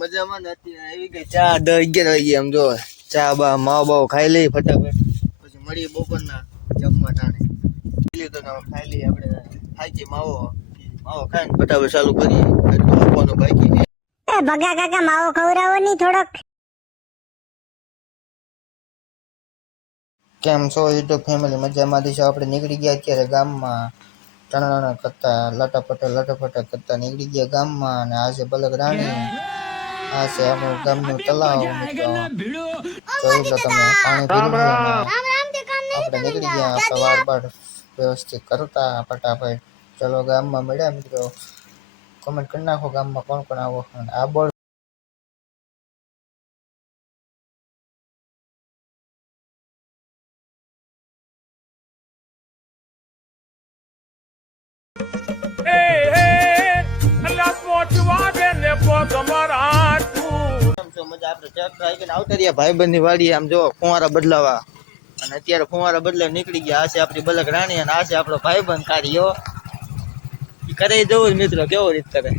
મજામાં નથી આવી ગઈ ચા 10-11 વાગે આમ જો ચા બા માવ બાવ ખાઈ લઈ ફટાફટ પછી મળી બપોરના જમવા ટાણે લીધો તો ખાઈ લઈએ આપણે થાકી માવો ખાઈને ફટાફટ ચાલુ કરીએ આપવાનો બાકી ને ભગા કાકા માવો ખવડાવો ની થોડોક. કેમ છો યુટ્યુબ ફેમિલી મજામાંથી છો? આપણે નીકળી ગયા અત્યારે ગામમાં ટણાણા કરતા લટાપટા કરતા નીકળી ગયા ગામમાં અને આ છે બલગરાણી આ છે આપણું ગામનું તલાવ મિત્રો જોઈ લો તમે પાણી ભીરું આપણે નીકળી ગયા આપણા વારબાર વ્યવસ્થિત કરતા ફટાફટ ચલો ગામમાં મળ્યા મિત્રો કમેન્ટ કરી નાખો ગામમાં કોણ કોણ આવો અને આ બોર્ડ ભાઈબંધ ની વાડી આમ જો ફુવારા બદલાવા અને અત્યારે ફુવારા બદલાવ નીકળી ગયા આ છે આપણી બલક રાણી અને આ છે આપણો ભાઈબંધ કાર્યો કરે જવું મિત્રો કેવો રીત કરે